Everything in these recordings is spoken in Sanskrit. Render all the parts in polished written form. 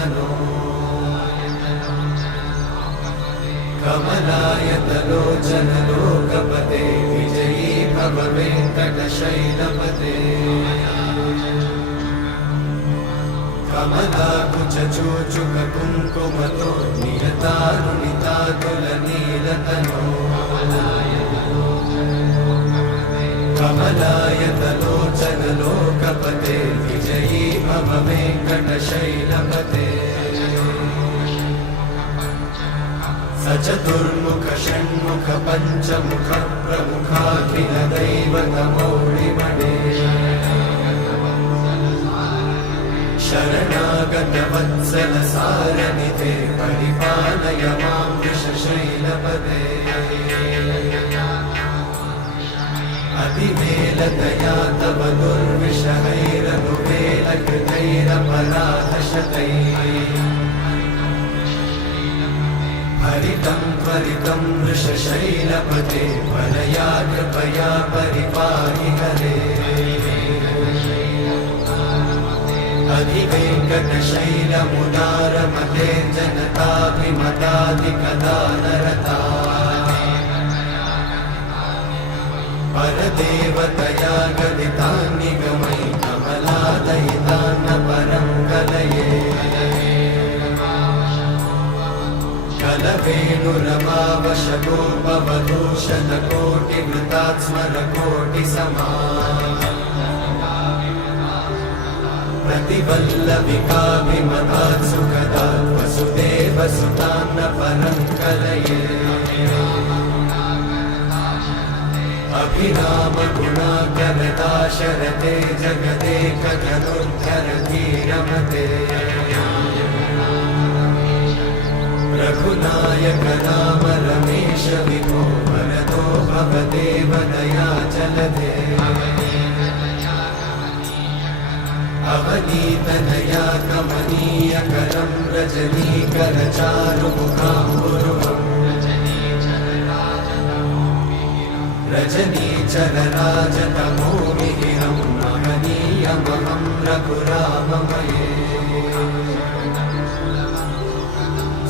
तनो कमलायतलोचन लोकपते विजयी भव वेङ्कटशैलपते कमलाकुचूचुक कुङ्कुमतो नियतानुनितातुलनीलतनो कमलायतलोचन लोकपते विजयी भव वेङ्कटशैलपते सचतुर्मुख षण्मुख पञ्चमुख प्रमुखाखिल दैवतमौलिमणे शरणागत वत्सल सारनिधे परिपालय मां वृषशैलपते अतिवेलतया तव दुर्विषहैरनुवेलकृतैरपराधशतैः हरितं त्वरितं वृषशैलपते परया कृपया परिपाहि हरे अधिवेङ्कटशैलमुदारमते जनताभिमताधिकदानरता परदेवतया गदितान्निगमै कमलादयितान्न परं कलये कलवेणुरवावशतोपवधूषणकोटिवृतात्स्मरकोटिसमा प्रतिवल्लविकाभिमतात् सुखदात् वसुदेवसुतान्न परं कलये अभिरामगुणाकरदाशरथे जगदेकधनुर्धरधीरमते रघुनायक राम रमेश विभो वरदो भवदेव दयाचलधे अवनीतनया कमनीयकरं रजनीकरचारुमुखाम्बुरुहम् रजनीचरराजतमोमिहिरं महनीयमहं रघुराममये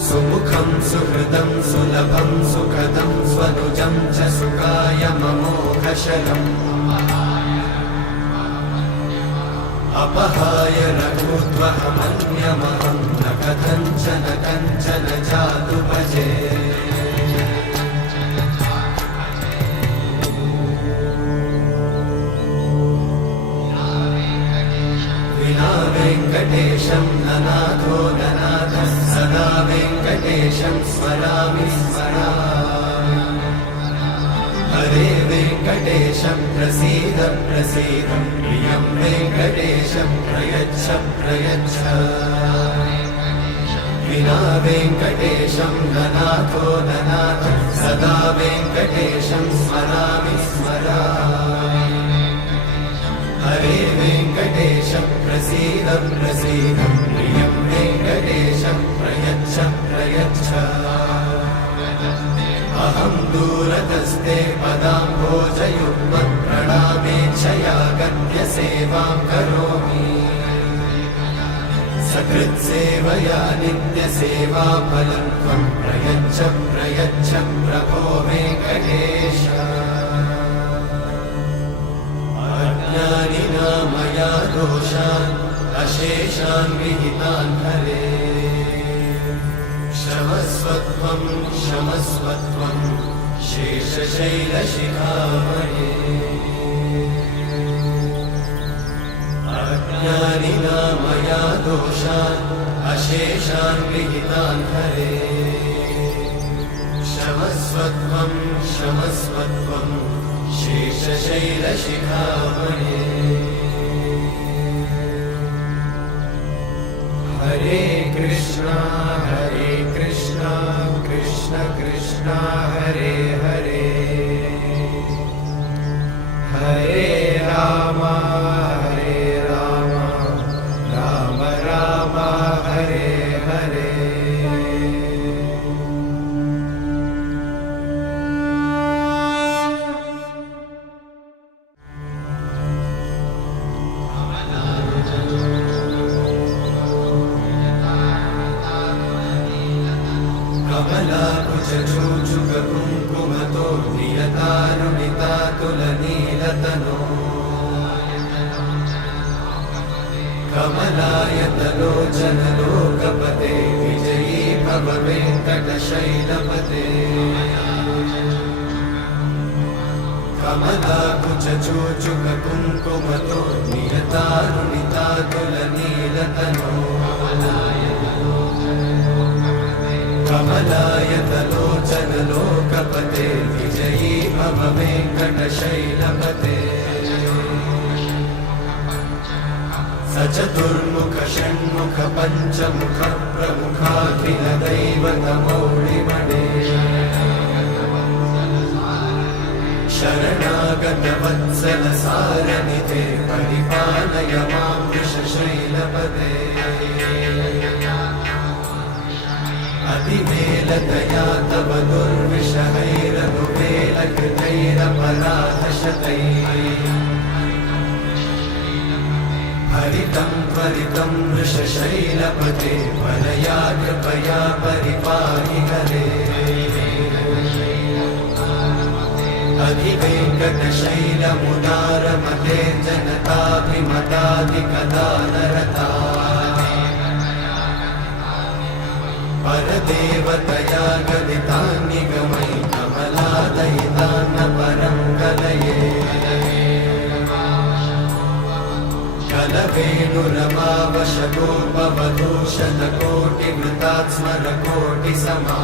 सुमुखं सुहृदं सुलभं सुखदं स्वनुजं च सुखायममोघशरम् अपहाय रघुत्वहमन्यमहं न कथञ्चन कञ्चन जातु भजे विना वेङ्कटेशं ननाथो ननाथः सदा वेङ्कटेशं स्मरामि स्मरामि हरे वेङ्कटेशं प्रसीद प्रसीद प्रियं वेङ्कटेशं प्रयच्छ प्रयच्छ विना वेङ्कटेशं ननाथो ननाथः सदा वेङ्कटेशं स्मरामि स्मरामि हरे वेङ्कटेशं प्रसीद प्रसीद प्रियं वेङ्कटेशं प्रयच्छ प्रयच्छ अहं दूरतस्ते पदाम्भोजयुग्मत् प्रणामेच्छया गद्य सेवां करोमि सकृत्सेवया नित्यसेवाफलं त्वं प्रयच्छ प्रयच्छ प्रभो वेङ्कटेश अज्ञानिना मया दोषान् अशेषान् विहितान् हरे क्षमस्वत्वं क्षमस्वत्वं शेषशैलशिखामणे अज्ञानिना मया दोषान् अशेषान् विहितान् हरे क्षमस्वत्वं क्षमस्वत्वं शेषशैलशिखामणे हरे कृष्णा कृष्ण कृष्ण हरे हरे हरे राम राम राम हरे हरे कमलाकुचूचुक कुङ्कुमतो नियतारुणितातुलनीलतनो कमलायतलोचनलोकपते विजयी भव वेङ्कटशैलपते कमलाकुचूचुक कुङ्कुमतो नियतारुणितातुलनीलतनो कमलायतलोचनलोकपते विजयी भव वेङ्कटशैलपते सचतुर्मुख षण्मुख पञ्चमुख प्रमुखाखिल दैवतमौलिमणे शरणागत वत्सल सारनिधे परिपालय मां वृषशैलपते अतिवेलतया तव दुर्विषहैरनुवेलकृतैरपराधशतैः हरितं त्वरितं वृषशैलपते वरया कृपया परिपाहि हरे अधिवेङ्कटशैलमुदारमते जनताभिमताधिकदानरता परदेवतया गदितान्निगमै कमलादयितान्न परं कलये कलवेणुरमावशतोपवधूशतकोटिवृतात् स्मरकोटिसमा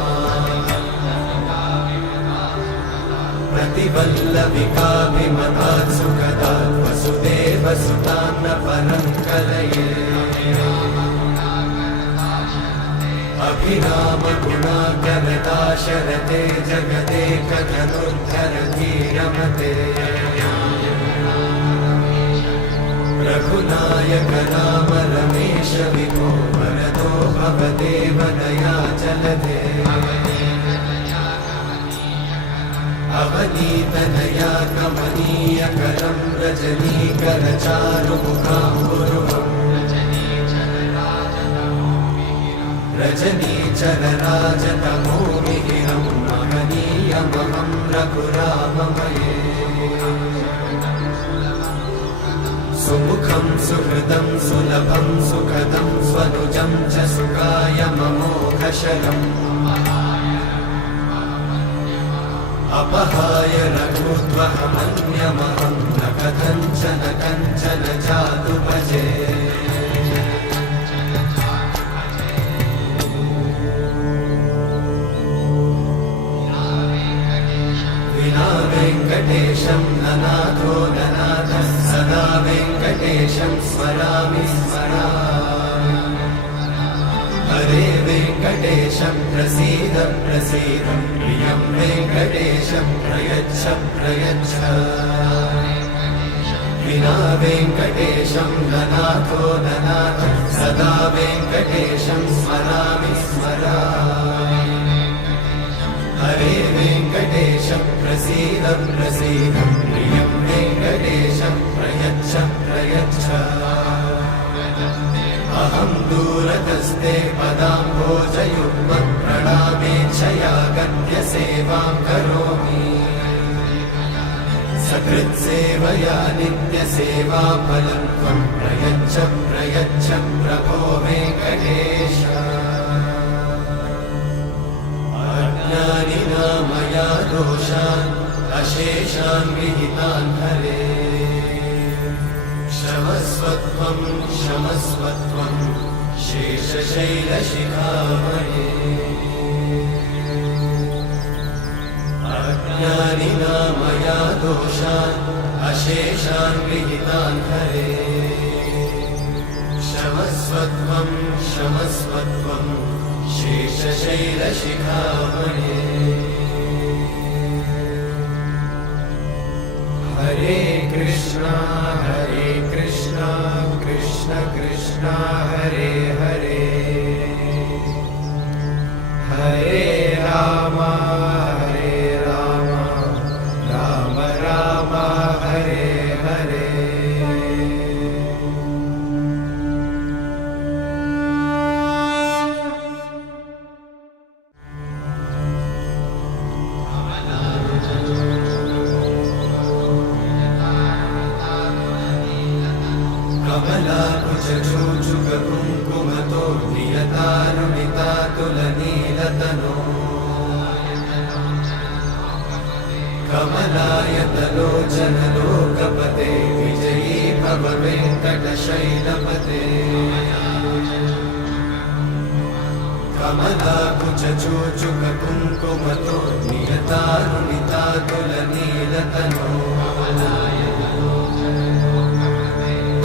प्रतिवल्लविकाभिमतात् सुखदात् वसुदेवसुतान्न परं कलये अभिरामगुणाकरदाशरथे जगदेकधनुर्धरधीरमते रघुनायक राम रमेश विभो वरदो भवदेव दयाचलधे अवनीतनया कमनीयकरं रजनीकरचारुमुखाम्बुरुहम् रजनीचरराजतमोमिहिरं महनीयमहं रघुराममये सुमुखं सुहृदं सुलभं सुखदं स्वनुजं च सुखायममोघशरम् अपहाय रघुत्वहमन्यमहं न कथञ्चन कञ्चन जातु भजे विना वेङ्कटेशं ननाथो ननाथः सदा वेङ्कटेशं स्मरामि स्मरामि हरे वेङ्कटेशं प्रसीद प्रसीद प्रियं वेङ्कटेशं प्रयच्छ प्रयच्छ विना वेङ्कटेशं ननाथो ननाथः सदा वेङ्कटेशं स्मरामि स्मरामि हरे वेङ्कटेशं प्रसीद प्रसीद प्रियं वेङ्कटेशं प्रयच्छ प्रयच्छ अहं दूरतस्ते पदाम्भोजयुग्मं प्रणामेच्छया गत्य सेवां करोमि सकृत्सेवया नित्यसेवाफलं त्वं प्रयच्छ प्रयच्छ प्रभो वेङ्कटेश अज्ञानिना मया दोषान् अशेषान् विहितान् हरे क्षमस्वत्वं क्षमस्वत्वं शेषशैलशिखामणे अज्ञानिना मया दोषान् अशेषान् विहितान् हरे क्षमस्वत्वं क्षमस्वत्वं शेषशैलशिखामणे हरे कृष्णा कृष्ण कृष्ण हरे हरे हरे राम राम राम हरे हरे शयनदारुणितातुलनीलतनो कमलायतलोचनलोकपते विजयी भव वेङ्कटशैलपते कमलाकुचूचुककुङ्कुमतो नियतारुणितातुलनीलतनो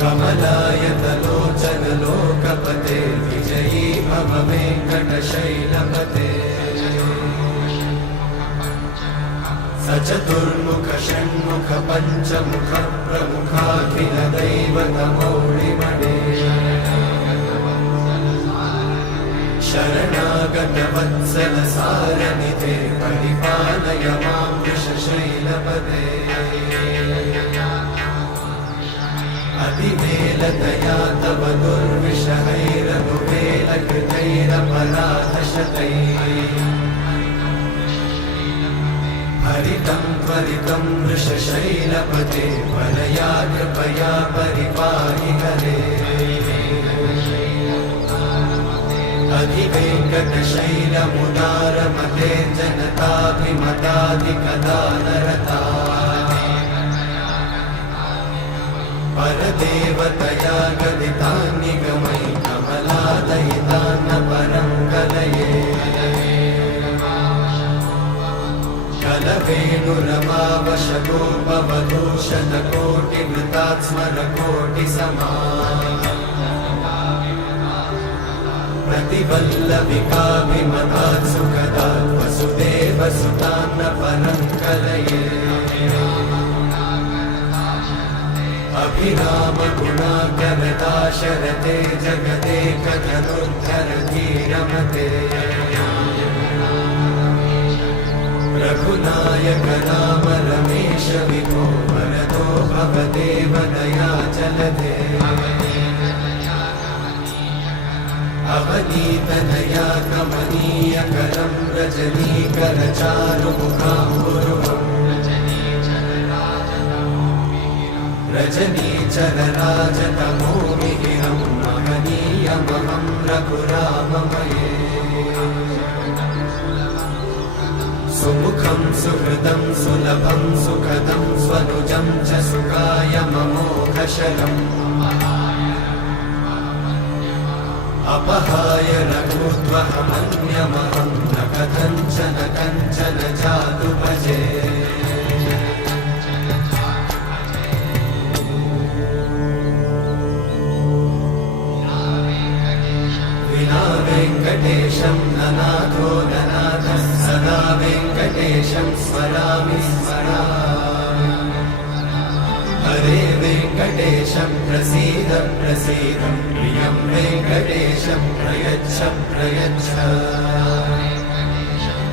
कमलायतलोचनलोकपते विजयी भव वेङ्कटशैलपते सचतुर्मुख षण्मुख पञ्चमुख प्रमुखाखिल दैवतमौलिमणे शरणागत वत्सल सारनिधे परिपालय मां वृषशैलपते अतिवेलतया तव दुर्विषहैरनुवेलकृतैरपराधशतैः हरितं त्वरितं वृषशैलपते वरया कृपया परिपाहि हरे अधिवेङ्कटशैलमुदारमते जनताभिमताधिकदानरता परदेवतया गदितान्निगमैः कमलादयितान्न परं कलये कलवेणुरवावशतोपवधूषणकोटिवृतात् स्मरकोटिसमाः प्रतिवल्लविकाभिमतात् सुखदात् वसुदेवसुतान्न परं कलये अभिरामगुणाकरदाशरथे जगदेकधनुर्धरधीरमते रघुनायक राम रमेश विभो वरदो भवदेव दयाचलधे अवनीतनया कमनीयकरं रजनीकरचारुमुखाम्बुरुहम् रजनीचरराजतमोमिहिरं महनीयमहं रघुराममये सुमुखं सुहृदं सुलभं सुखदं स्वनुजं च सुखायममोघशरम् अपहाय रघुत्वहमन्यमहं न कथञ्चन कञ्चन जातु भजे विना वेङ्कटेशं ननाथो ननाथः सदा वेङ्कटेशं स्मरामि स्मरामि हरे वेङ्कटेशं प्रसीद प्रसीद प्रियं वेङ्कटेशं प्रयच्छ प्रयच्छ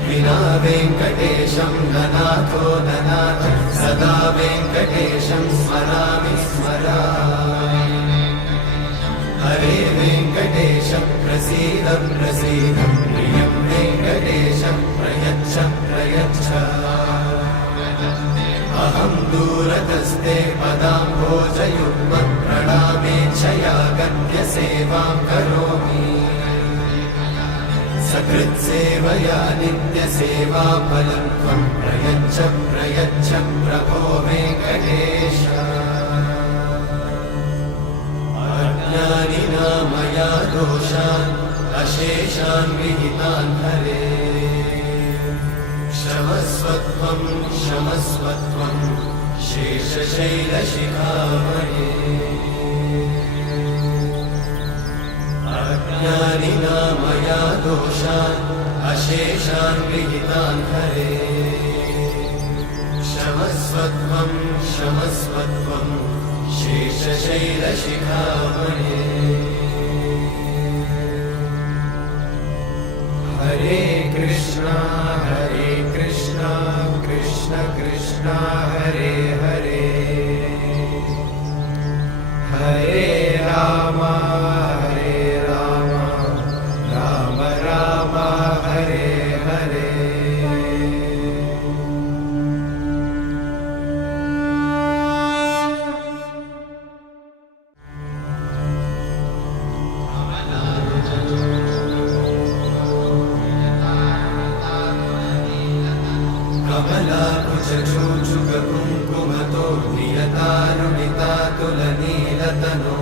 विना वेङ्कटेशं ननाथो ननाथः सदा वेङ्कटेशं स्मरामि स्मरामि हरे वेङ्कटेशं प्रसीद प्रसीद प्रियं वेङ्कटेशं प्रयच्छ प्रयच्छ अहं दूरतस्ते पदाम्भोजयुग्मं प्रणामेच्छया गद्य सेवां करोमि सकृत्सेवया नित्यसेवाफलं त्वं प्रयच्छ प्रयच्छ प्रभो वेङ्कटेश अज्ञानिना मया दोषान् अशेषान् विहितान् हरे क्षमस्वत्वं क्षमस्वत्वं शेषशैलशिखामणे अज्ञानिना मया दोषान् अशेषान् विहितान् हरे क्षमस्वत्वं क्षमस्वत्वं शेषशैलशिखामणे हरे कृष्णा कृष्ण कृष्ण हरे हरे हरे राम राम राम हरे हरे कुङ्कुमतो नियतारुणितातुलनीलतनो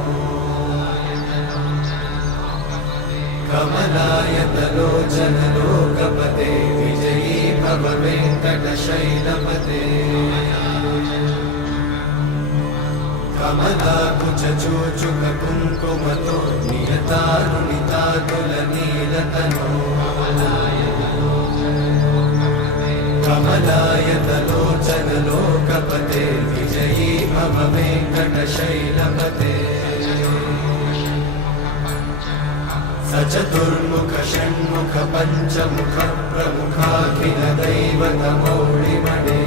कमलायतलोचनलोकपते विजयी भव वेङ्कटशैलपते कमलाकुचूचुककुङ्कुमतो नियतारुणितातुलनीलतनो कमलायतलोचनलोकपते विजयी भव वेङ्कटशैलपते सचतुर्मुख षण्मुख पञ्चमुख प्रमुखाखिल दैवतमौळिमणे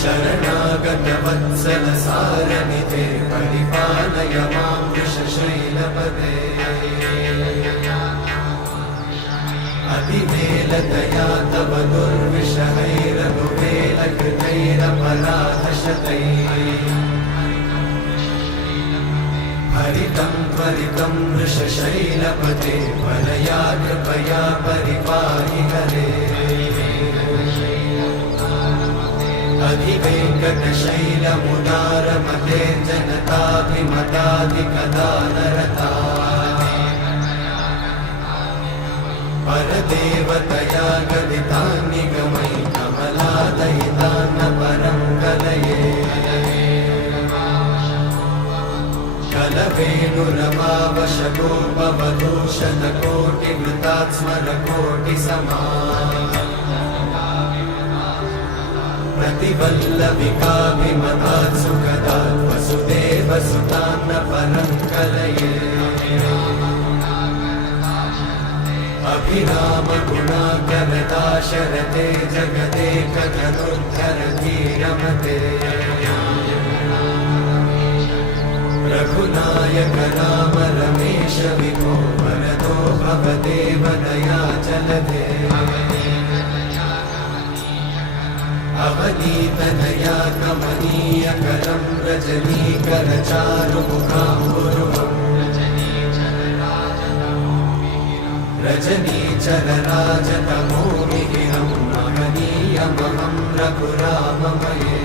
शरणागत वत्सल सारनिधे परिपालय मां वृषशैलपते अतिवेलतया तव दुर्विषहैरनुवेलकृतैरपराधशतैः हरितं त्वरितं वृषशैलपते वरया कृपया परिपाहि हरे अधिवेङ्कटशैलमुदारमते जनताभिमताधिकदानरता परदेवतया गदितान्निगमै कमलादयितान्न परं कलये कलवेणुरवावशगोपवधूषणकोटिवृतात् स्मरकोटिसमा प्रतिवल्लविकाभिमतात् सुखदात् वसुदेवसुतान्न परं कलये अभिरामगुणाकरदाशरथे जगदेकधनुर्धरधीरमते रघुनायक राम रमेश विभो वरदो भवदेव दयाचलधे अवनीतनया कमनीयकरं रजनीकरचारुमुखाम्बुरुहम् रजनीचरराजतमोमिहिरं महनीयमहं रघुराममये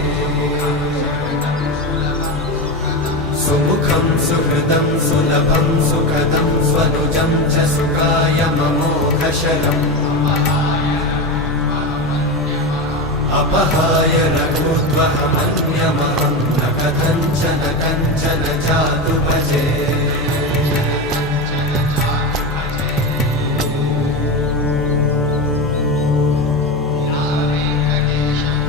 सुमुखं सुहृदं सुलभं सुखदं स्वनुजं च सुखायममोघशरम् अपहाय रघुत्वहमन्यमहं न कथञ्चन कञ्चन जातु भजे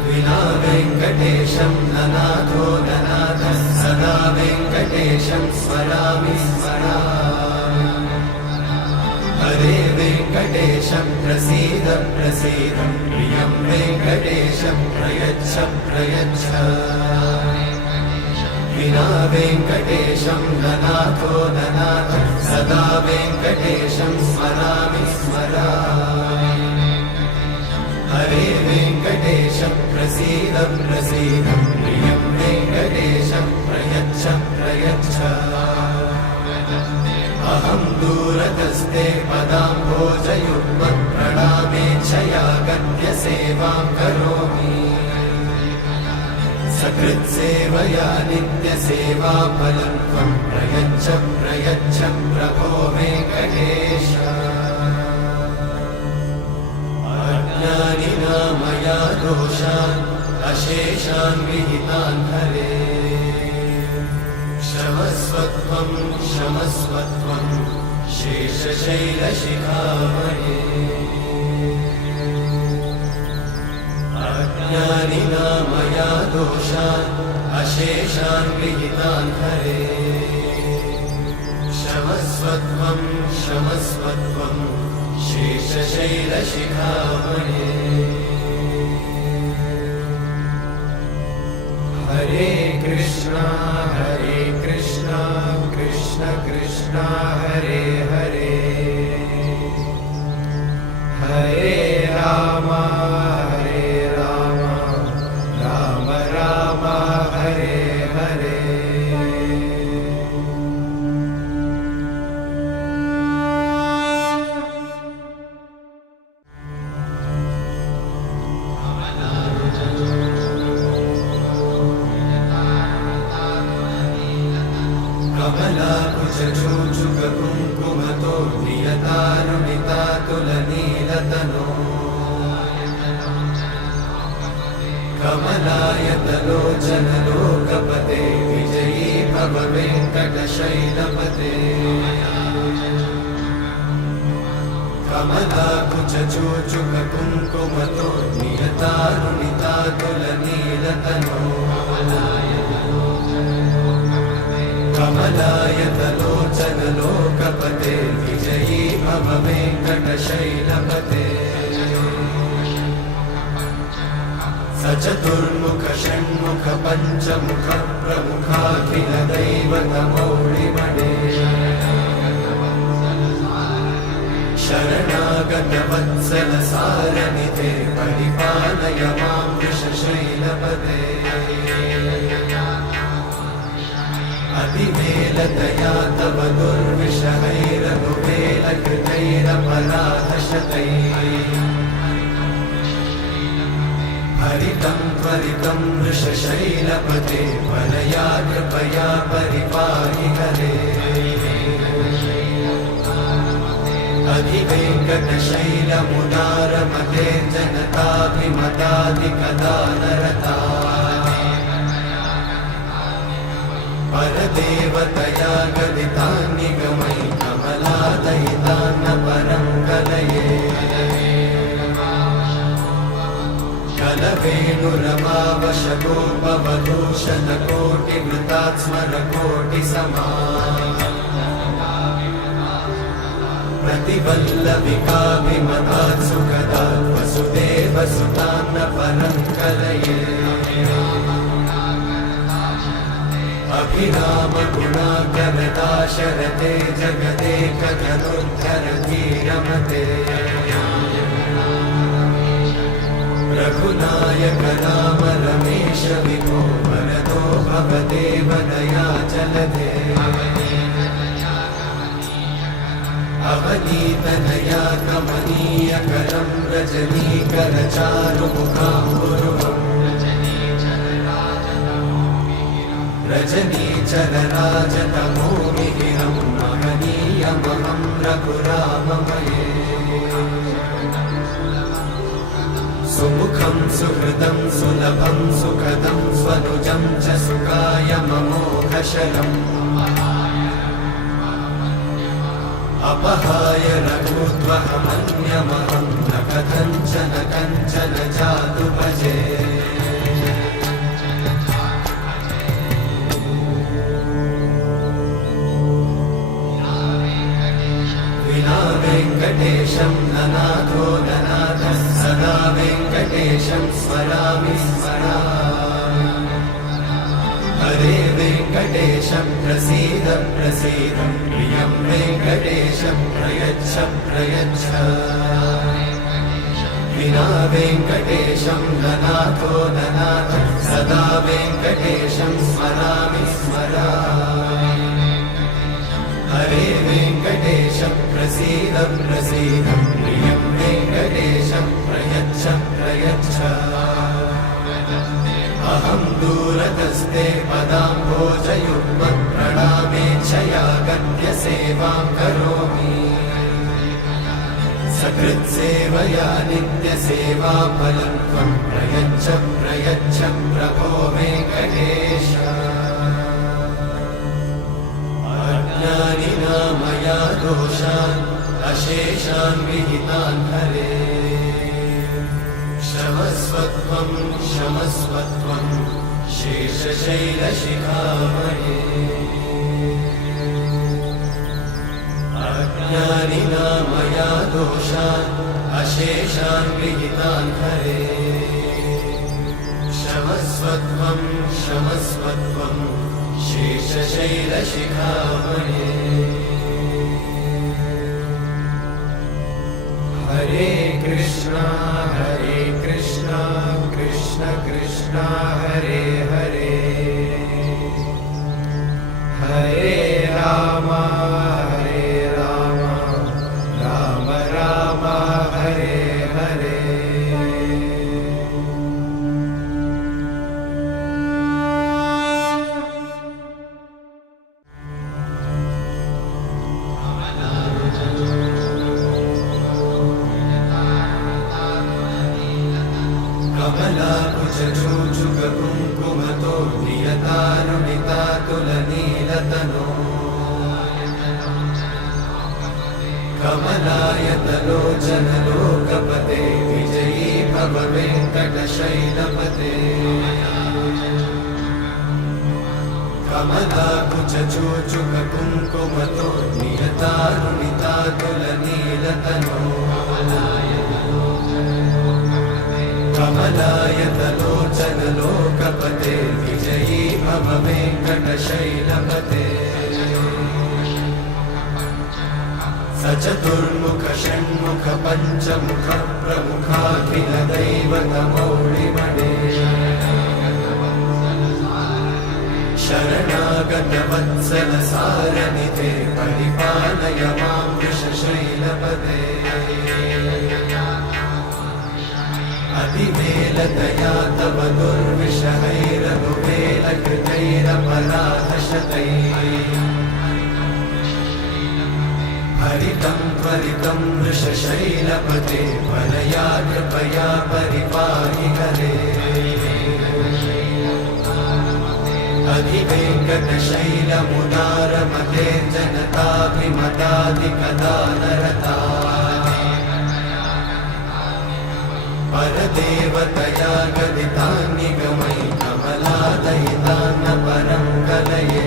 विना वेङ्कटेशं ननाथो ननाथः सदा वेङ्कटेशं स्मरामि स्मरामि हरे वेङ्कटेशं प्रसीद प्रसीद प्रियं वेङ्कटेशं प्रयच्छ प्रयच्छ विना वेङ्कटेशं ननाथो ननाथः सदा वेङ्कटेशं स्मरामि स्मरामि हरे वेङ्कटेशं प्रसीद प्रसीद प्रियं वेङ्कटेशं प्रयच्छ प्रयच्छ अहं दूरतस्ते पदाम्भोजयुग्मं प्रणामेच्छया गद्य सेवां करोमि सकृत्सेवया नित्यसेवाफलं त्वं प्रयच्छ प्रयच्छ प्रभो वेङ्कटेश अज्ञानिना मया दोषान् अशेषान् विहितान् हरे क्षमस्वत्वं क्षमस्वत्वं शेषशैलशिखामणे अज्ञानिना मया दोषान् अशेषान् विहितान् हरे क्षमस्वत्वं क्षमस्वत्वं शेषशैलशिखामणे हरे कृष्णा कृष्ण कृष्ण हरे हरे हरे राम राम राम हरे हरे कमलायतलोचन लोकपते विजयी भव वेङ्कटशैलपते कमलाकुचूचुक कुङ्कुमतो नियतारुणितातुलनीलतनो कमलायतलोचन लोकपते विजयी भव वेङ्कटशैलपते सचतुर्मुख षण्मुख पञ्चमुख प्रमुखाखिल दैवतमौलिमणे शरणागत वत्सल सारनिधे परिपालय मां वृषशैलपते अतिवेलतया तव दुर्विषहैरनुवेलकृतैरपराधशतैः हरितं त्वरितं वृषशैलपते वरया कृपया परिपाहि हरे अधिवेङ्कटशैलमुदारमते जनताभिमताधिकदानरता परदेवतया गदितान्निगमै कमलादयितान्न परं कलये कलवेणुरमावशतोपवधूषणकोटिवृतात्स्मरकोटिसमा प्रतिवल्लविकाभिमतात् सुखदात् वसुदेवसुतान्न परं कलये अभिरामगुणाकरदाशरथे जगदेकधनुर्धरधीरमते रघुनायक राम रमेश विभो वरदो भवदेव दयाचलधे अवनीतनया कमनीयकरं रजनीकरचारुमुखाम्बुरुहम् रजनीचरराजतमोमिहिरं महनीयमहं रघुराममये सुमुखं सुहृदं सुलभं सुखदं स्वनुजं च सुखायममोघशरम् अपहाय रघुत्वहमन्यमहं न कथञ्चन कञ्चन जातु भजे विना वेङ्कटेशं ननाथो ननाथः सदा वेङ्कटेशं स्मरामि स्मरामि हरे वेङ्कटेशं प्रसीद प्रसीद प्रियं वेङ्कटेशं प्रयच्छ प्रयच्छ विना वेङ्कटेशं ननाथो ननाथः सदा वेङ्कटेशं स्मरामि स्मरामि हरे वेङ्कटेशं प्रसीद प्रसीद प्रियं वेङ्कटेशं प्रयच्छ प्रयच्छ अहं दूरतस्ते पदाम्भोजयुग्मं प्रणामेच्छया गद्य सेवां करोमि सकृत्सेवया नित्यसेवाफलं त्वं प्रयच्छ प्रयच्छ प्रभो वेङ्कटेश अज्ञानिना मया दोषान् अशेषान् विहितान् हरे क्षमस्वत्वं क्षमस्वत्वं शेषशैलशिखामणे अज्ञानिना मया दोषान् अशेषान् विहितान् हरे क्षमस्वत्वं क्षमस्वत्वं शेषशैलशिखामणे हरे कृष्णा कृष्ण कृष्ण हरे हरे हरे राम राम राम हरे हरे कुचचूचुक कुङ्कुमतो नियतानुनितातुलनीलतनो कमलायतलोचनलोकपते विजयी भव वेङ्कटशैलपते कमलाकुचचूचुक कुङ्कुमतो नियतानुनितातुलनीलतनो कमलायतलोचनलोकपते विजयी भव वेङ्कटशैलपते सचतुर्मुख षण्मुख पञ्चमुख प्रमुखाखिल दैवतमौलिमणे शरणागत वत्सल सारनिधे परिपालय मां वृषशैलपते अतिवेलतया तव दुर्विषहैरनुवेलकृतैरपराधशतैः हरितं त्वरितं वृषशैलपते वरया कृपया परिपाहि हरे अधिवेङ्कटशैलमुदारमते जनताभिमताधिकदानरता परदेवतया गदितान्निगमयि कमलादयितान्न परं कलये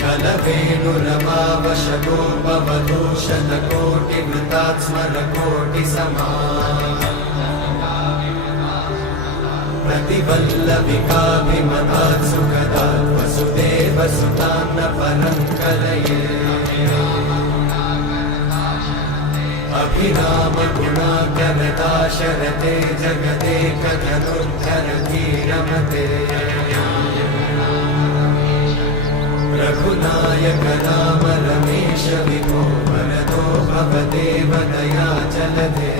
कलवेणुरमावशतोपवधूशतकोटिवृतात् स्मरकोटिसमा प्रतिवल्लविकाभिमतात् सुखदात् वसुदेवसुतान्न परं कलये अभिरामगुणाकरदाशरथे जगदेकधनुर्धरधीरमते रघुनायक राम रमेश विभो वरदो भवदेव दयाचलधे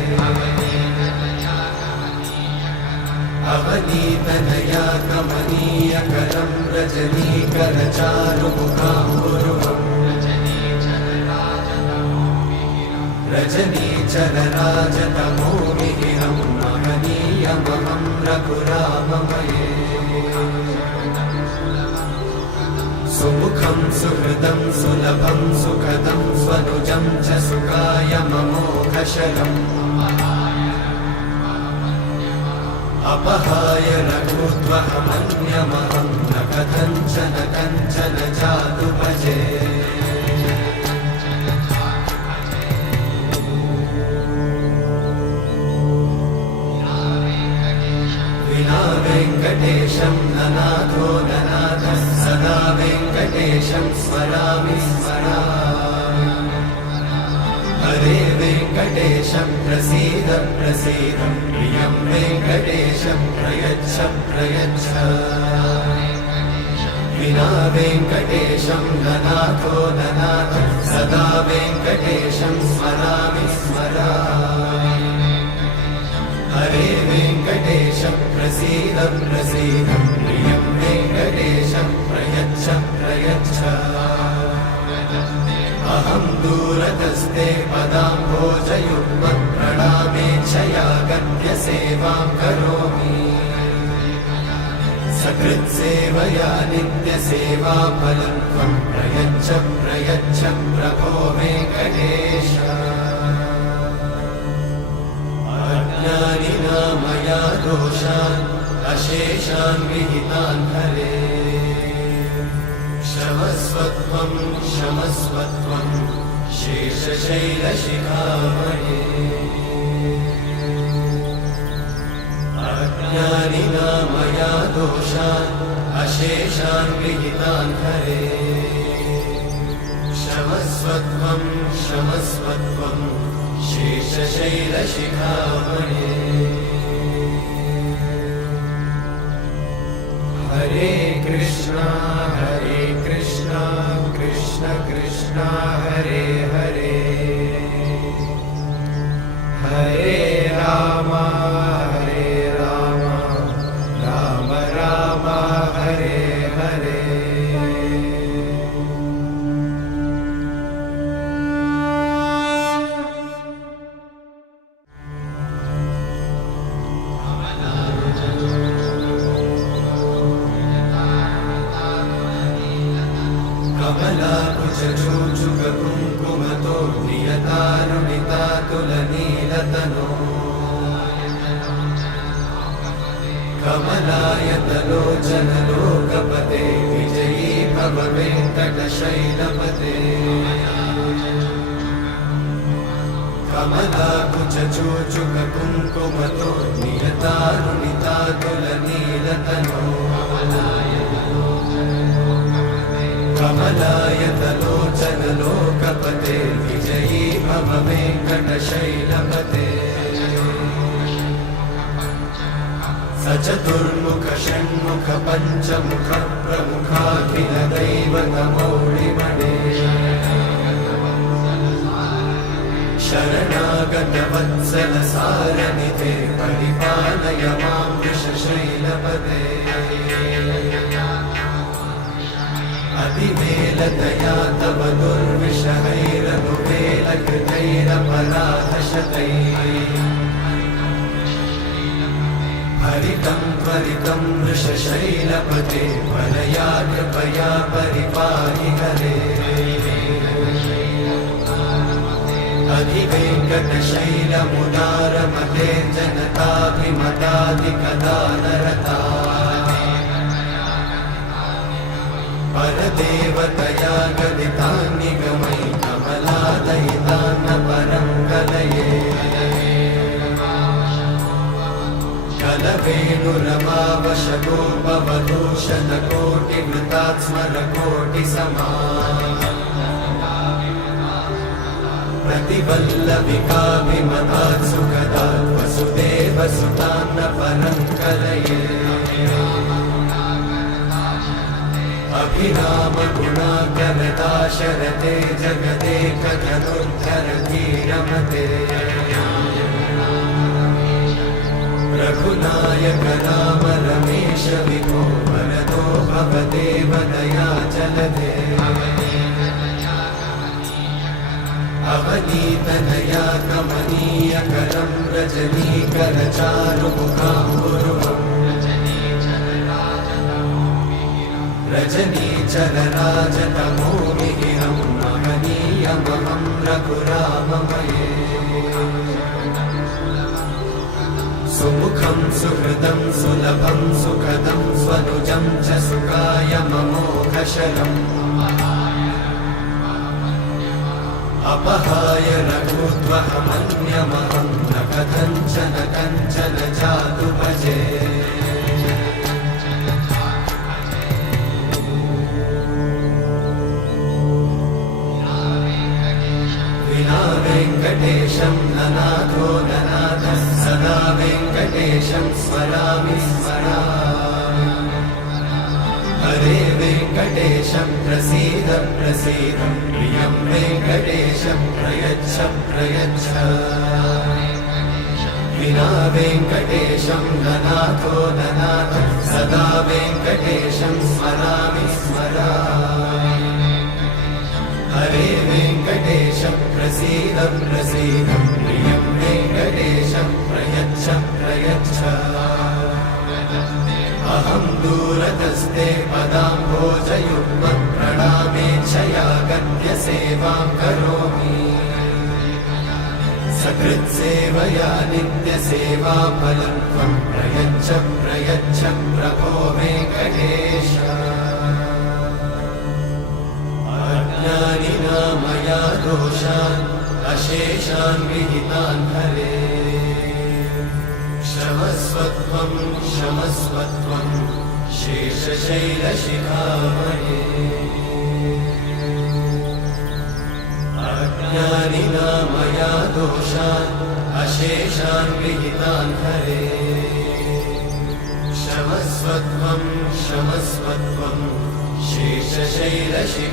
अवनीतनया कमनीयकरं रजनीकरचारुमुखाम्बुरुहम् रजनीचरराजतमोमिहिरं महनीयमहं रघुराममये सुमुखं सुहृदं सुलभं सुखदं स्वनुजं च सुखायममोघशरम् अपहाय रघुत्वहमन्यमहं न कथञ्चन कञ्चन जातु भजे विना वेङ्कटेशं ननाथो ननाथः सदा वेङ्कटेशं स्मरामि स्मरामि हरे वेङ्कटेशं प्रसीद प्रसीद प्रियं वेङ्कटेशं प्रयच्छ प्रयच्छ विना वेङ्कटेशं ननाथो ननाथः सदा वेङ्कटेशं स्मरामि स्मरामि हरे वेङ्कटेशं प्रसीद प्रसीद प्रियं वेङ्कटेशं प्रयच्छ प्रयच्छ अहं दूरतस्ते पदाम्भोजयुग्मप्रणामेच्छया गद्य सेवां करोमि सकृत्सेवया नित्यसेवाफलं त्वं प्रयच्छ प्रयच्छ प्रभो वेङ्कटेश अज्ञानिना मया दोषान् अशेषान् विहितान् हरे क्षमस्वत्वं क्षमस्वत्वं शेषशैलशिखामणे अज्ञानिना मया दोषान् अशेषान् विहितान् हरे क्षमस्वत्वं क्षमस्वत्वं शेषशैलशिखामणे हरे कृष्णा कृष्ण कृष्ण हरे हरे हरे राम राम राम हरे हरे कमलाकुचूचुककुङ्कुमतो नियतारुणितातुलनीलतनो कमलायतलोचनलोकपते विजयी भव वेङ्कटशैलपते कमलाकुचूचुककुङ्कुमतो नियतारुणितातुलनीलतनो कमलायतलोचनलोकपते विजयी भव वेङ्कटशैलपते सचतुर्मुख षण्मुख पञ्चमुख प्रमुखाखिल दैवतमौलिमणे शरणागत वत्सल सारनिधे परिपालय मां वृषशैलपते अतिवेलतया तव दुर्विषहैरनुवेलकृतैरपराधशतैः हरितं त्वरितं वृषशैलपते वरया कृपया परिपाहि हरे अधिवेङ्कटशैलमुदारमते जनताभिमताधिकदानरता परदेवतया गदितान्निगमै कमलादयितान्न परं कलये कलवेणुरवावशतोपवधूषणकोटिवृतात् स्मरकोटिसमा प्रतिवल्लविकाभिमतात् सुखदात् वसुदेवसुतान्न परं कलये अभिरामगुणाकरदाशरथे जगदेकधनुर्धरधीरमते रघुनायक राम रमेश विभो वरदो भवदेव दयाचलधे अवनीतनया कमनीयकरं रजनीकरचारुमुखाम्बुरुहम् रजनीचरराजतमोमिहिरं महनीयमहं रघुराममये सुमुखं सुहृदं सुलभं सुखदं स्वनुजं च सुखायममोघशरम् अपहाय रघुत्वहमन्यमहं न कथञ्चन कञ्चन जातु भजे विना वेङ्कटेशं ननाथो ननाथः सदा वेङ्कटेशं स्मरामि स्मरामि हरे वेङ्कटेशं प्रसीद प्रसीद प्रियं वेङ्कटेशं प्रयच्छ प्रयच्छ विना वेङ्कटेशं ननाथो ननाथः सदा वेङ्कटेशं स्मरामि स्मरामि हरे वेङ्कटेशं प्रसीद प्रसीद प्रियं वेङ्कटेशं प्रयच्छ प्रयच्छ अहं दूरतस्ते पदाम्भोजयुग्मं प्रणामेच्छया गद्य सेवां करोमि सकृत्सेवया नित्यसेवाफलं त्वं प्रयच्छ प्रयच्छ प्रभो वेङ्कटेश अज्ञानिना मया दोषान् अशेषान् विहितान् हरे क्षमस्वत्वं क्षमस्वत्वं शेषशैलशिखामणे अज्ञानिना मया दोषान् अशेषान् विहितान् हरे क्षमस्वत्वं क्षमस्वत्वं शेषशैलशिखामणे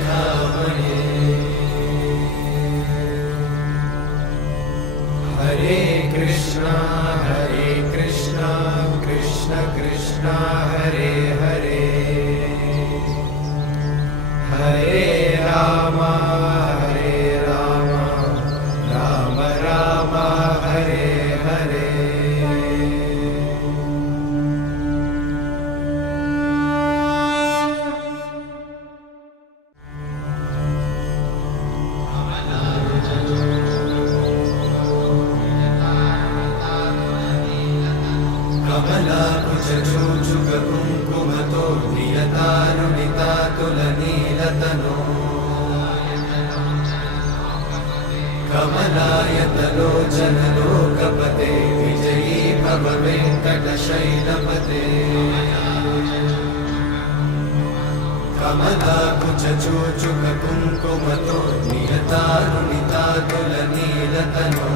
हरे कृष्णा कृष्ण कृष्ण हरे हरे हरे राम राम राम हरे हरे कमलायतलोचनलोकपते विजयी भव वेङ्कटशैलपते कमलाकुचूचुककुङ्कुमतो नियतारुणितातुलनीलतनो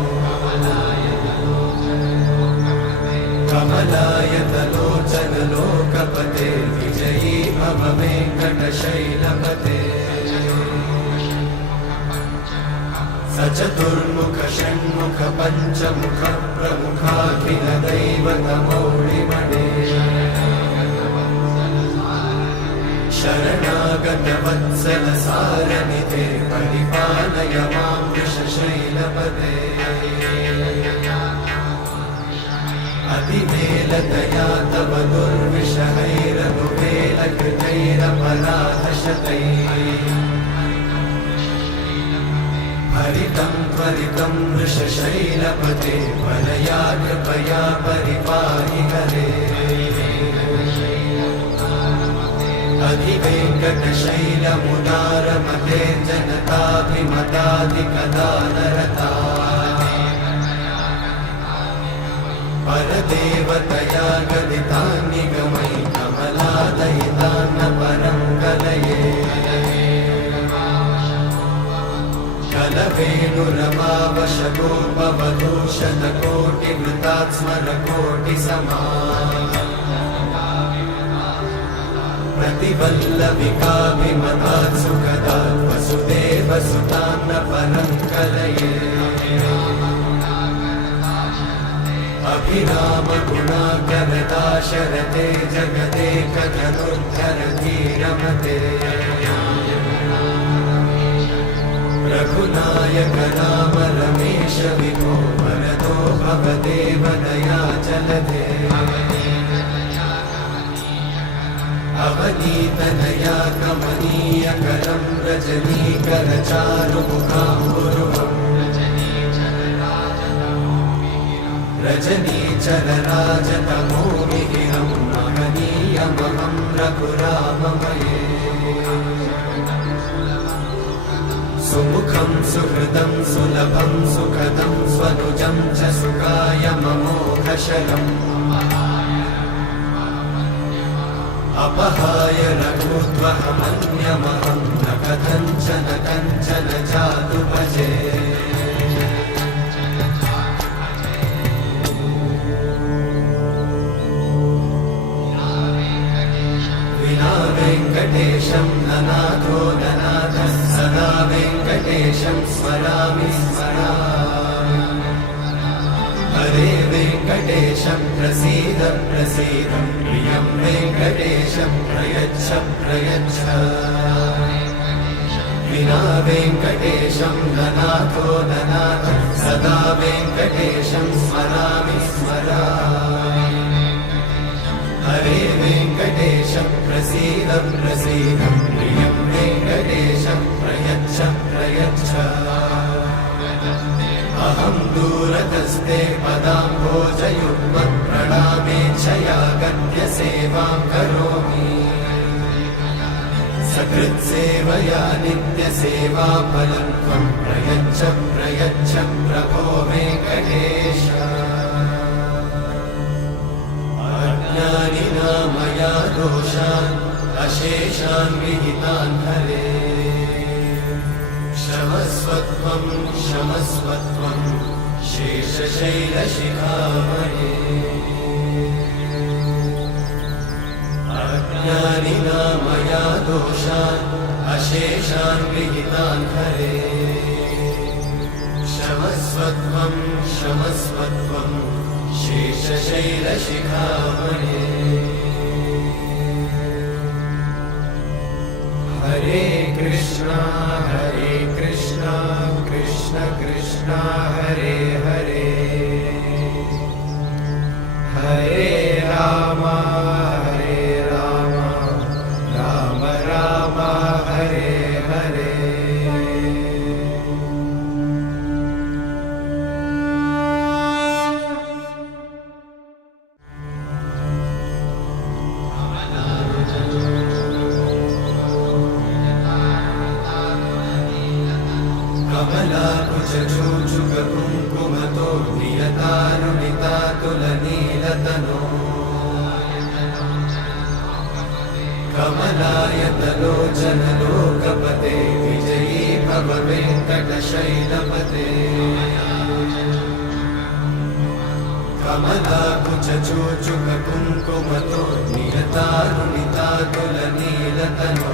कमलायतलोचनलोकपते विजयी भव वेङ्कटशैलपते सचतुर्मुख षण्मुख पञ्चमुख प्रमुखाखिल दैवतमौलिमणे शरणागत वत्सल सारनिधे परिपालय मां वृषशैलपते अतिवेलतया तव दुर्विषहैरनुवेलकृतैरपराधशतैः हरितं त्वरितं वृषशैलपते वरया कृपया परिपाहि हरे अधिवेङ्कटशैलमुदारमते जनताभिमताधिकदानरता परदेवतया गदितान्निगमै कमलादयितान्न परं कलये कलवेणुरमावशगोपवधूषणकोटिवृतात् स्मरकोटिसमा प्रतिवल्लविकाभिमतात् सुखदात् वसुदेवसुतान्न परं कलये अभिरामगुणाकरदाशरथे जगदेकधनुर्धरधीरमते रघुनायक राम रमेश विभो वरदो भवदेव दयाचलधे अवनीतनया कमनीयकरं रजनीकरचारुमुखाम्बुरुहम् रजनीचरराजतमोमिहिरं महनीयमहं रघुराममये सुमुखं सुहृदं सुलभं सुखदं स्वनुजं च सुखायममोघशरम् अपहाय रघुत्वहमन्यमहं न कथञ्चन कञ्चन जातु भजे विना वेङ्कटेशं ननाथो ननाथः सदा वेङ्कटेशं स्मरामि स्मरामि हरे वेङ्कटेशं प्रसीद प्रसीद प्रियं वेङ्कटेशं प्रयच्छ प्रयच्छ विना वेङ्कटेशं ननाथो ननाथः सदा वेङ्कटेशं स्मरामि स्मरामि हरे वेङ्कटेशं प्रसीद प्रसीद प्रियं वेङ्कटेशं प्रयच्छ प्रयच्छ अहं दूरतस्ते पदाम्भोजयुग्मत् प्रणामेच्छया गद्य सेवां करोमि सकृत्सेवया नित्यसेवाफलं त्वं प्रयच्छ प्रयच्छ प्रभो वेङ्कटेश अज्ञानिना मया दोषान् अशेषान् विहितान् हरे क्षमस्वत्वं क्षमस्वत्वं शेषशैलशिखामणे अज्ञानिना मया दोषान् अशेषान् विहितान् हरे क्षमस्वत्वं क्षमस्वत्वं शेषशैलशिखामणे हरे कृष्णा कृष्ण कृष्ण हरे हरे हरे राम राम राम हरे हरे कुचचूचुक कुङ्कुमतो नियतानुनिता तुलनीलतनो कमलायतलोचन लोकपते विजयी भव वेङ्कटशैलपते कमलाकुचचूचुक कुङ्कुमतो नियतानुनिता तुलनीलतनो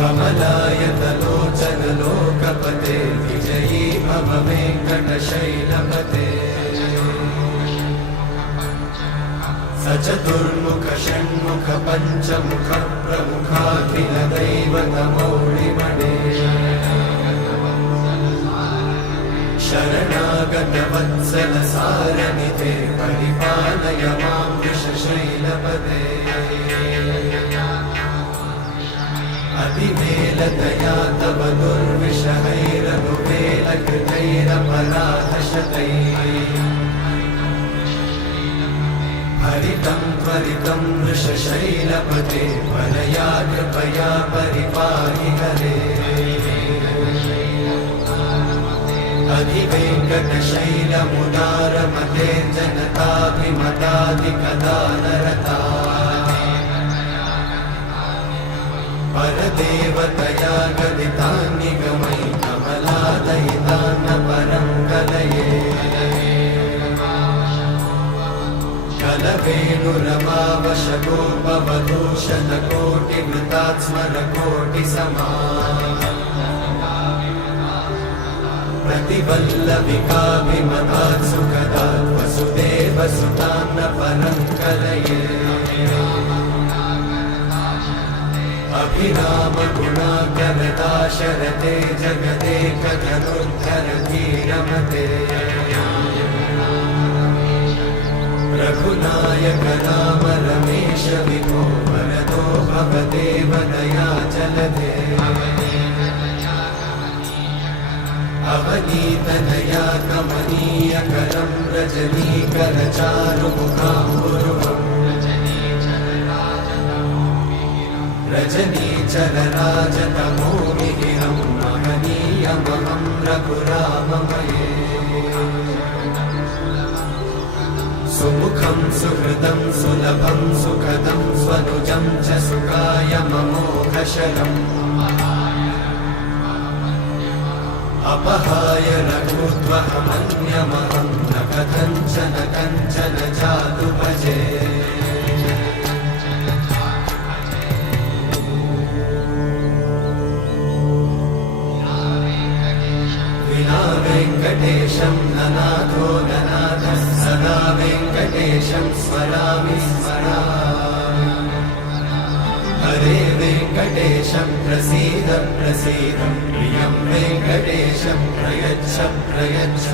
कमलायतलोचन लोकपते विजयी भव वेङ्कटशैलपते सचतुर्मुख षण्मुख पञ्चमुख प्रमुखाखिल दैवतमौलिमणे शरणागत वत्सल सारनिधे परिपालय मां वृषशैलपते अतिवेलतया तव दुर्विषहैरनुवेलकृतैरपराधशतैः हरितं त्वरितं वृषशैलपते वरया कृपया परिपाहि हरे अधिवेङ्कटशैलमुदारमते जनताभिमताधिकदानरता परदेवतया गदितान्निगमै कमलादयितान्न परं कलये कलवेणुरमावशगोपवधूषणकोटिवृतात् स्मरकोटिसमा प्रतिवल्लविकाभिमतात् सुखदात् वसुदेवसुतान्न परं कलये अभिरामगुणाकरदाशरथे जगदेकधनुर्धरधीरमते रघुनायक राम रमेश विभो वरदो भवदेव दयाचलधे अवनीतनया कमनीयकरं रजनीकरचारुमुखाम्बुरुहम् रजनीचरराजतमोमिहिरं महनीयमहं रघुराममये सुमुखं सुहृदं सुलभं सुखदं स्वनुजं च सुखायममोघशरम् अपहाय रघुत्वहमन्यमहं न कथञ्चन कञ्चन जातु भजे विना वेङ्कटेशं ननाथो ननाथः सदा वेङ्कटेशं स्मरामि स्मरामि हरे वेङ्कटेशं प्रसीद प्रसीद प्रियं वेङ्कटेशं प्रयच्छ प्रयच्छ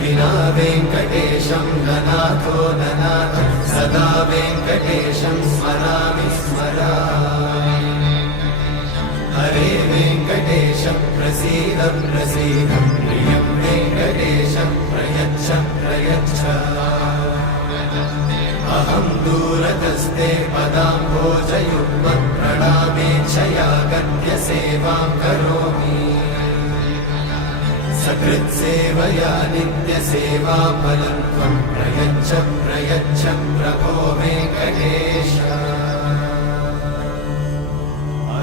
विना वेङ्कटेशं ननाथो ननाथः सदा वेङ्कटेशं स्मरामि स्मरामि हरे वेङ्कटेशं प्रसीद प्रसीद प्रियं वेङ्कटेशं प्रयच्छ प्रयच्छ अहं दूरतस्ते पदाम्भोजयुग्मं प्रणामेच्छया गद्य सेवां करोमि सकृत्सेवया नित्यसेवाफलं त्वं प्रयच्छ प्रयच्छ प्रभो वेङ्कटेश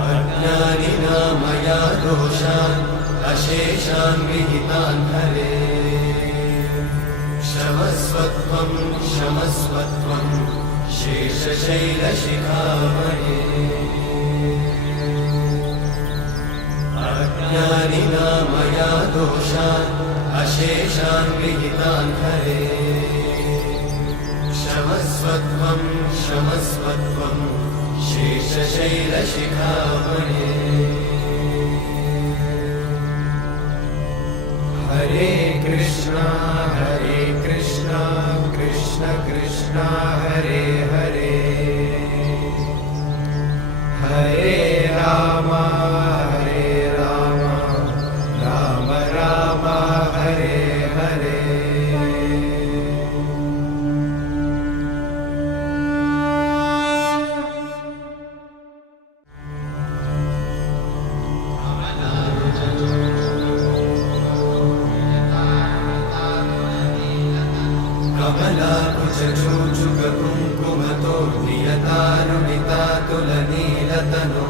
अज्ञानिना मया दोषान् अशेषान् विहितान् हरे क्षमस्वत्वं क्षमस्वत्वं शेषशैलशिखामणे अज्ञानिना मया दोषान् अशेषान् विहितान् हरे क्षमस्वत्वं क्षमस्वत्वं शेषशैलशिखामणे हरे कृष्णा कृष्ण कृष्ण हरे हरे हरे राम राम राम हरे हरे तुलनीलतनो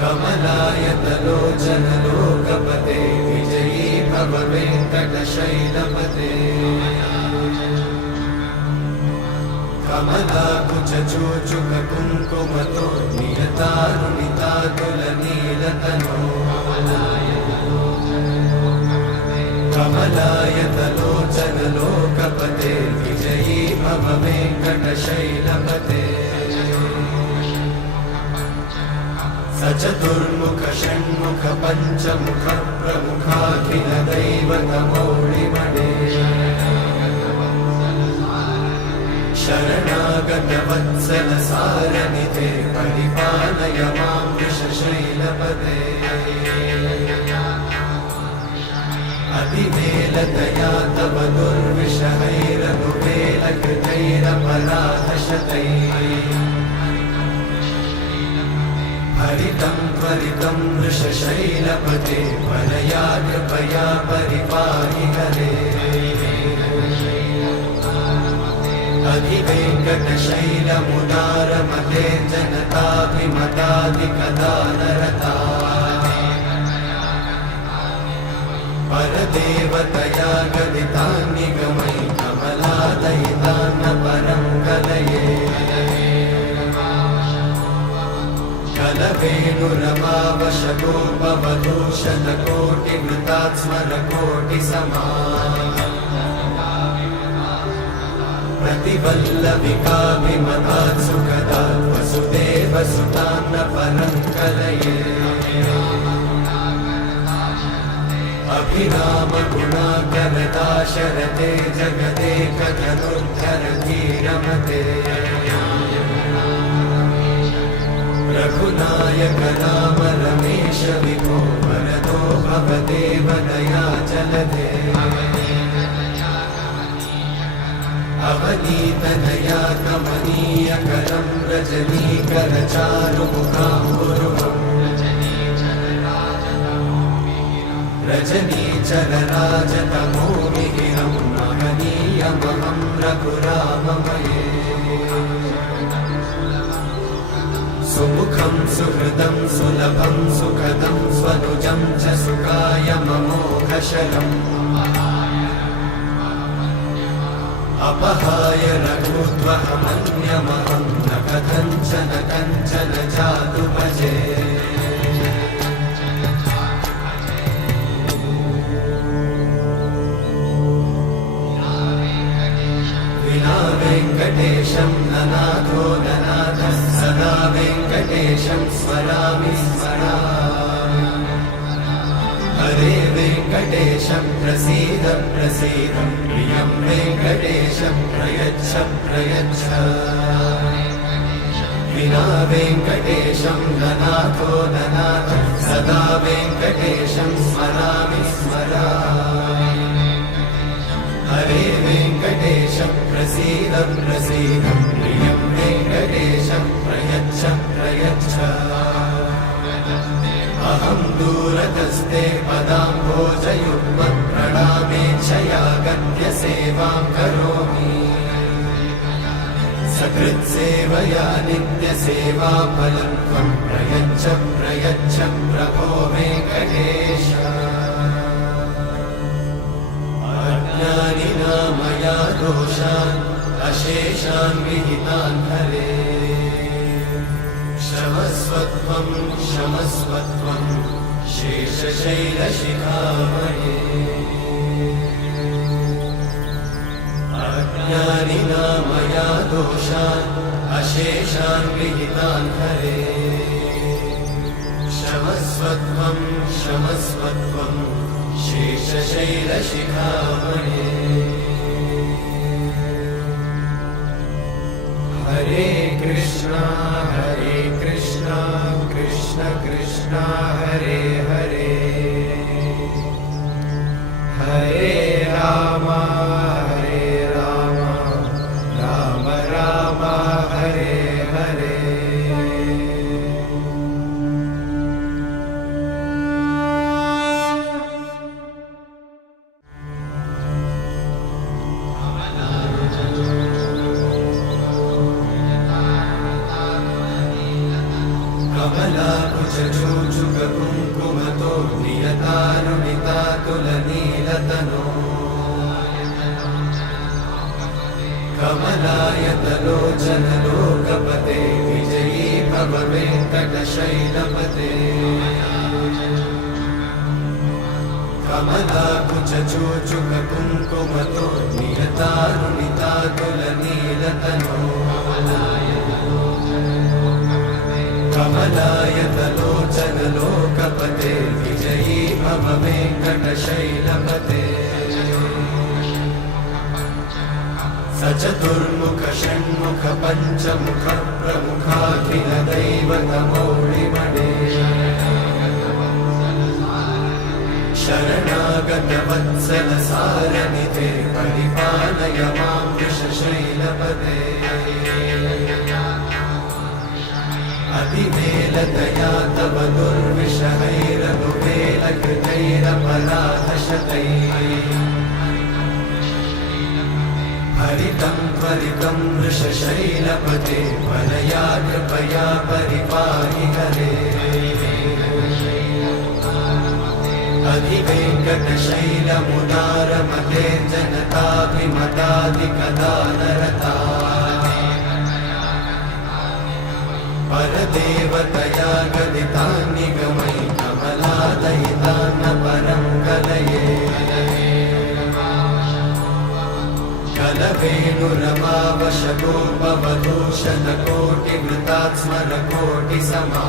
कमलायतलोचनलोकपते विजयी भव वेङ्कटशैलपते कमलाकुचूचुककुङ्कुमतो नियतारुणितातुलनीलतनो कमलायतलोचनलोकपते विजयी भव वेङ्कटशैलपते सचतुर्मुख षण्मुख पञ्चमुख प्रमुखाखिल दैवतमौळिमणे शरणागत वत्सल सारनिधे परिपालय मां वृषशैलपते अतिवेलतया तव दुर्विषहैरनुवेलकृतैरपराधशतैः हरितं त्वरितं वृषशैलपते परया कृपया परिपाहि हरे अधिवेङ्कटशैलमुदारमते जनताभिमताधिकदानरता परदेवतया गदितान्निगमै कमलादयितान्न परं कलये कलवेणुरवावशतोपवधूशतकोटिवृतात् स्मरकोटिसमा प्रतिवल्लविकाभिमतात् सुखदात् वसुदेवसुतान्न परं कलये अभिरामगुणाकरदाशरथे जगदेकधनुर्धरधीरमते रघुनायक राम रमेश विभो वरदो भवदेव दयाचलधे अवनीतनया कमनीयकरं रजनीकरचारुमुखाम्बुरुहम् रजनीचरराजतमोमिहिरं महनीयमहं रघुराममये सुमुखं सुहृदं सुलभं सुखदं स्वनुजं च सुखायममोघशरम् अपहाय रघुत्वहमन्यमहं न कथञ्चन कञ्चन जातु भजे विना वेङ्कटेशं ननाथो ननाथः सदा वेङ्कटेशं स्मरामि स्मरामि हरे वेङ्कटेशं प्रसीद प्रसीद प्रियं वेङ्कटेशं प्रयच्छ प्रयच्छ विना वेङ्कटेशं ननाथो ननाथः सदा वेङ्कटेशं स्मरामि स्मरामि हरे वेङ्कटेशं प्रसीद प्रसीद प्रियं वेङ्कटेशं प्रयच्छ प्रयच्छ अहं दूरतस्ते पदाम्भोजयुग्मं प्रणामेच्छया गत्य सेवां करोमि सकृत्सेवया नित्यसेवाफलं त्वं प्रयच्छ प्रयच्छ प्रभो वेङ्कटेश अज्ञानिना मया दोषान् अशेषान् विहितान् हरे क्षमस्वत्वं क्षमस्वत्वं शेषशैलशिखामणे अज्ञानिना मया दोषान् अशेषान् विहितान् हरे क्षमस्वत्वं क्षमस्वत्वं शेषशैलशिखामणे हरे कृष्णा कृष्ण कृष्ण हरे हरे हरे राम राम राम हरे हरे चूचुककुङ्कुमतो नियतारुणितातुलनीलतनो कमलायतलोचनलोकपते विजयी भव वेङ्कटशैलपते कमलाकुचूचुककुङ्कुमतो नियतारुणितातुलनीलतनो कमलायतलोचनलोकपते विजयी भव वेङ्कटशैलपते सचतुर्मुख षण्मुख पञ्चमुख प्रमुखाखिल दैवतमौळिमणे शरणागत वत्सल सारनिधे परिपालय मां वृषशैलपते अतिवेलतया तव दुर्विषहैरनुवेलकृतैरपराधशतैः हरितं त्वरितं वृषशैलपते वरया कृपया परिपाहि हरे अधिवेङ्कटशैलमुदारमते जनताभिमतादिकदानरता परदेवतया गदितान्निगमै कमलादयितान्न परं कलये कलवेणुरमावशतोपवधूषणकोटिवृतात् स्मरकोटिसमा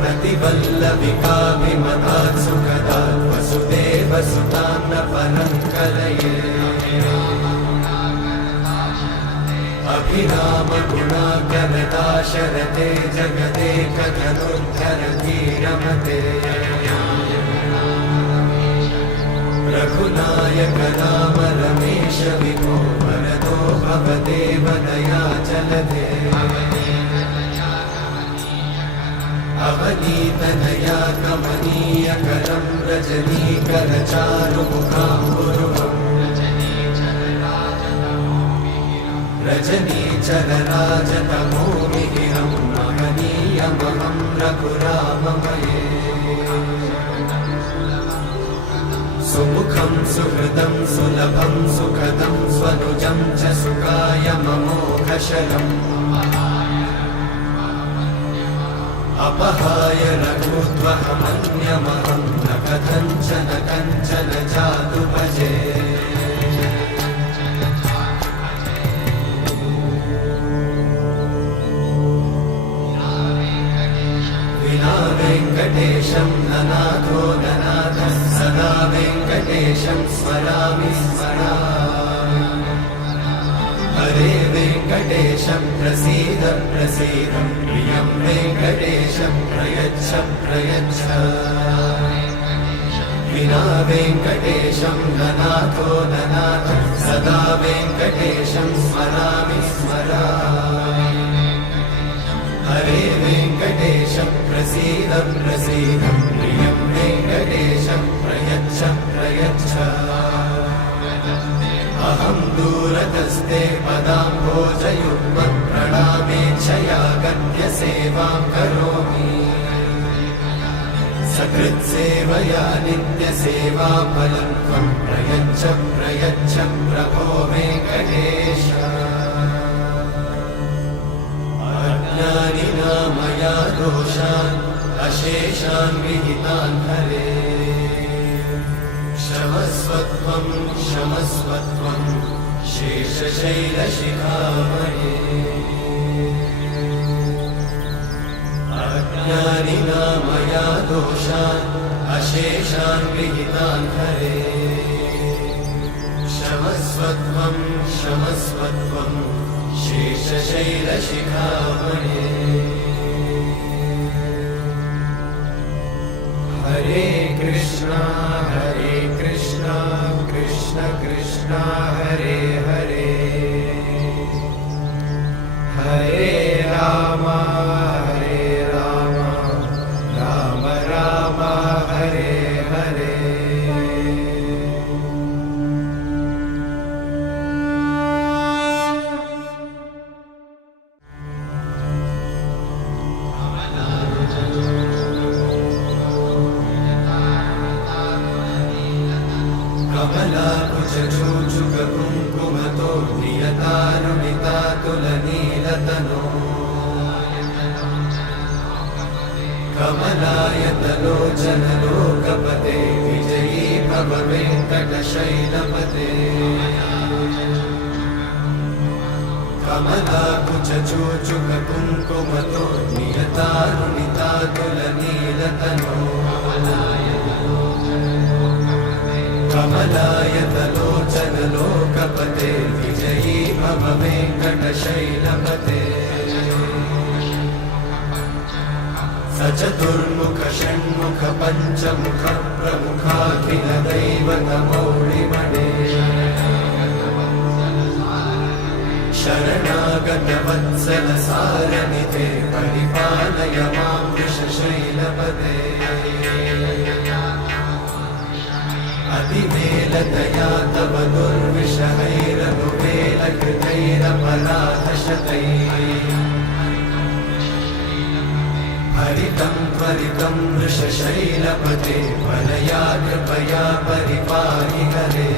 प्रतिवल्लविकाभिमतात् सुखदात् वसुदेवसुतान्न परं कलये अभिरामगुणाकरदाशरथे जगदेकधनुर्धरधीरमते रघुनायक राम रमेश विभो वरदो भवदेव दयाचलधे अवनीतनया कमनीयकरं रजनीकरचारुमुखाम्बुरुहम् रजनीचरराजतमोमिहिरं महनीयमहं रघुराममये सुमुखं सुहृदं सुलभं सुखदं स्वनुजं च सुखायममोघशरम् अपहाय रघुत्वहमन्यमहं न कथञ्चन कञ्चन जातु भजे विना वेङ्कटेशं ननाथो ननाथः सदा वेङ्कटेशं स्मरामि स्मरामि हरे वेङ्कटेशं प्रसीद प्रसीद प्रियं वेङ्कटेशं प्रयच्छ प्रयच्छ विना वेङ्कटेशं ननाथो ननाथः सदा वेङ्कटेशं स्मरामि स्मरामि हरे वेङ्कटेशं प्रसीद प्रसीद प्रियं वेङ्कटेशं प्रयच्छ प्रयच्छ अहं दूरतस्ते पदाम्भोजयुग्मं प्रणामेच्छया गद्य सेवां करोमि सकृत्सेवया नित्यसेवाफलं त्वं प्रयच्छ प्रयच्छ प्रभो वेङ्कटेश अज्ञानिना मया दोषान् अशेषान् विहितान् हरे क्षमस्वत्वं क्षमस्वत्वं शेषशैलशिखामणे अज्ञानिना मया दोषान् अशेषान् विहितान् हरे क्षमस्वत्वं क्षमस्वत्वं शेषशैलशिखामणे हरे कृष्णा कृष्ण कृष्ण हरे हरे हरे राम राम राम हरे हरे जयतारुणितातुलनीलतनो कमलायतलोचनलोकपते विजयी भव वेङ्कटशैलपते कमलाकुचूचुककुङ्कुमतो नियतारुणितातुलनीलतनो कमलायतलोचनलोकपते विजयी भव वेङ्कटशैलपते सचतुर्मुख षण्मुख पञ्चमुख प्रमुखाखिल दैवतमौलिमणे शरणागत वत्सल सारनिधे परिपालय मां वृषशैलपते अतिवेलतया तव दुर्विषहैरनुवेलकृतैरपराधशतैः हरितं त्वरितं वृषशैलपते वरया कृपया परिपाहि हरे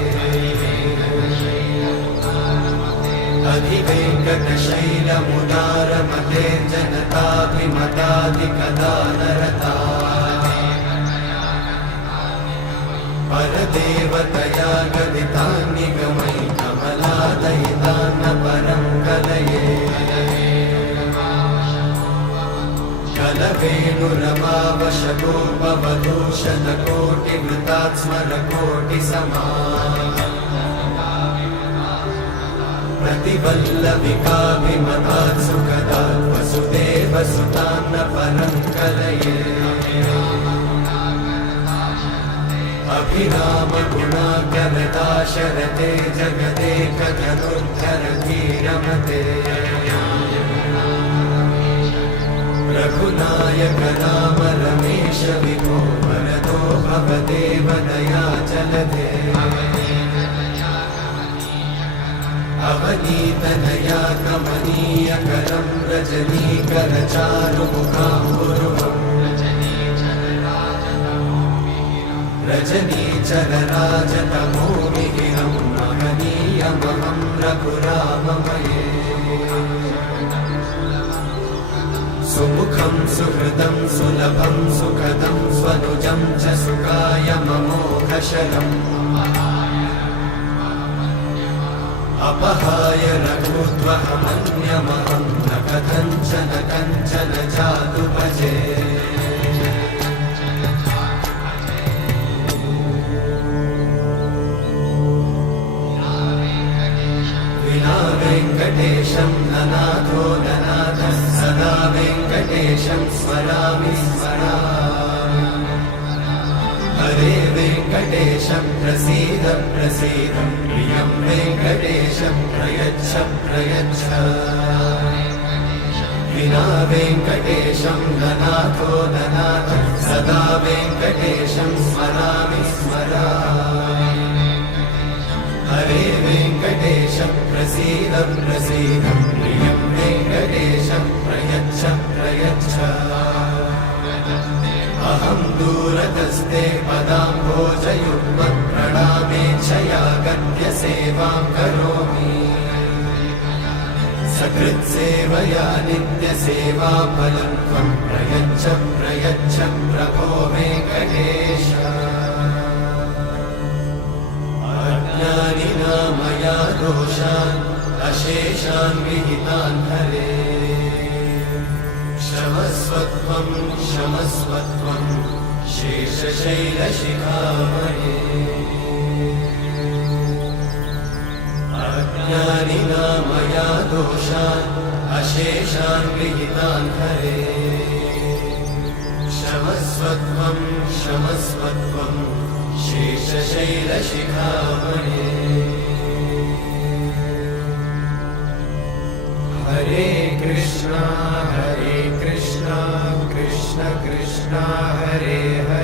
अधिवेङ्कटशैलमुदारमते जनताभिमताधिकदानरता परदेवतया गदितान्निगमै कमलादयितान्न परं कलये कलवेणुरवावशतोपवधूषणकोटिवृतात् स्मरकोटिसमा प्रतिवल्लविकाभिमतात् सुखदात् वसुदेवसुतान्न परं कलये अभिरामगुणाकरदाशरथे जगदेकधनुर्धरधीरमते रघुनायक राम रमेश विभो वरदो भवदेव दयाचलधे अवनीतनया कमनीयकरं रजनीकरचारुमुखाम्बुरुहम् रजनीचरराजतमोमिहिरं महनीयमहं रघुराममये सुमुखं सुहृदं सुलभं सुखदं स्वनुजं च सुखायममोघशरम् अपहाय रघुत्वहमन्यमहं न कथञ्चन कञ्चन जातु भजे विना वेङ्कटेशं ननाथो ननाथः सदा वेङ्कटेशं स्मरामि स्मरामि हरे वेङ्कटेशं प्रसीद प्रसीद प्रियं वेङ्कटेशं प्रयच्छ प्रयच्छ विना वेङ्कटेशं ननाथो ननाथः सदा वेङ्कटेशं स्मरामि स्मरामि हरे वेङ्कटेशं प्रसीद प्रसीद प्रियं वेङ्कटेशं प्रयच्छ प्रयच्छ अहं दूरतस्ते पदाम्भोजयुग्मं प्रणामेच्छया गद्य सेवां करोमि सकृत्सेवया नित्यसेवाफलं त्वं प्रयच्छ प्रयच्छ प्रभो वेङ्कटेश अज्ञानिना मया दोषान् अशेषान् विहितान् हरे क्षमस्वत्वं क्षमस्वत्वं शेषशैलशिखामणे अज्ञानिना मया दोषान् अशेषान् विहितान् हरे क्षमस्वत्वं क्षमस्वत्वं शेषशैलशिखामणे हरे कृष्णा कृष्ण कृष्ण हरे हरे